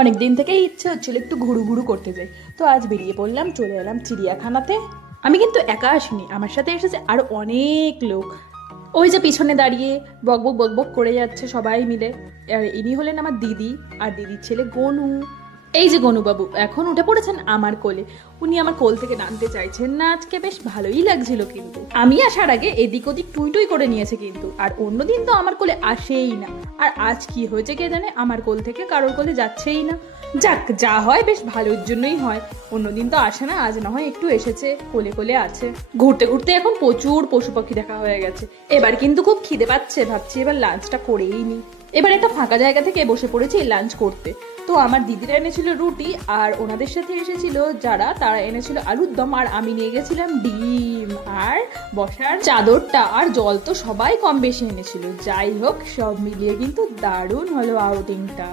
অনেকদিন থেকেই ইচ্ছে হচ্ছিল একটু ঘুরু ঘুরু করতে যাই, তো আজ বেরিয়ে পড়লাম, চলে এলাম চিড়িয়াখানাতে। আমি কিন্তু একা আসিনি, আমার সাথে এসেছে আরো অনেক লোক। ওই যে পিছনে দাঁড়িয়ে বকবক বকবক করে যাচ্ছে সবাই মিলে। আর ইনি হলেন আমার দিদি, আর দিদির ছেলে গনু। এই যে গনুবাবু এখন উঠে পড়েছেন আমার কোলে। উনি আমার কোল থেকে নামতে চাইছেন না আজকে, বেশ ভালোই লাগছিল। কিন্তু আমি আসার আগে এদিক ওদিক টুই টুই করে নিয়েছে কিন্তু, আর অন্যদিন তো আমার কোলে আসেই না। আর আজ কি হয়েছে কে জানে, আমার কোল থেকে কারোর কোলে যাচ্ছেই না। যাক, যা হয় বেশ ভালোর জন্যই হয়। অন্যদিন তো আসে না, আজ না হয় একটু এসেছে, কোলে কোলে আছে। ঘুরতে ঘুরতে এখন প্রচুর পশু পাখি দেখা হয়ে গেছে। এবার কিন্তু খুব খিদে পাচ্ছে, ভাবছি এবার লাঞ্চটা করেই নি। এবার একটা ফাঁকা জায়গা থেকে বসে পড়েছি লাঞ্চ করতে। তো আমার দিদিরা এনেছিল রুটি, আর ওনাদের সাথে এসেছিল যারা, তারা এনেছিল আলুর দম, আর আমি নিয়ে গেছিলাম ডিম আর বসার চাদরটা আর জল। তো সবাই কম বেশি এনেছিল। যাই হোক, সব মিলিয়ে কিন্তু দারুণ হলো আউটিংটা।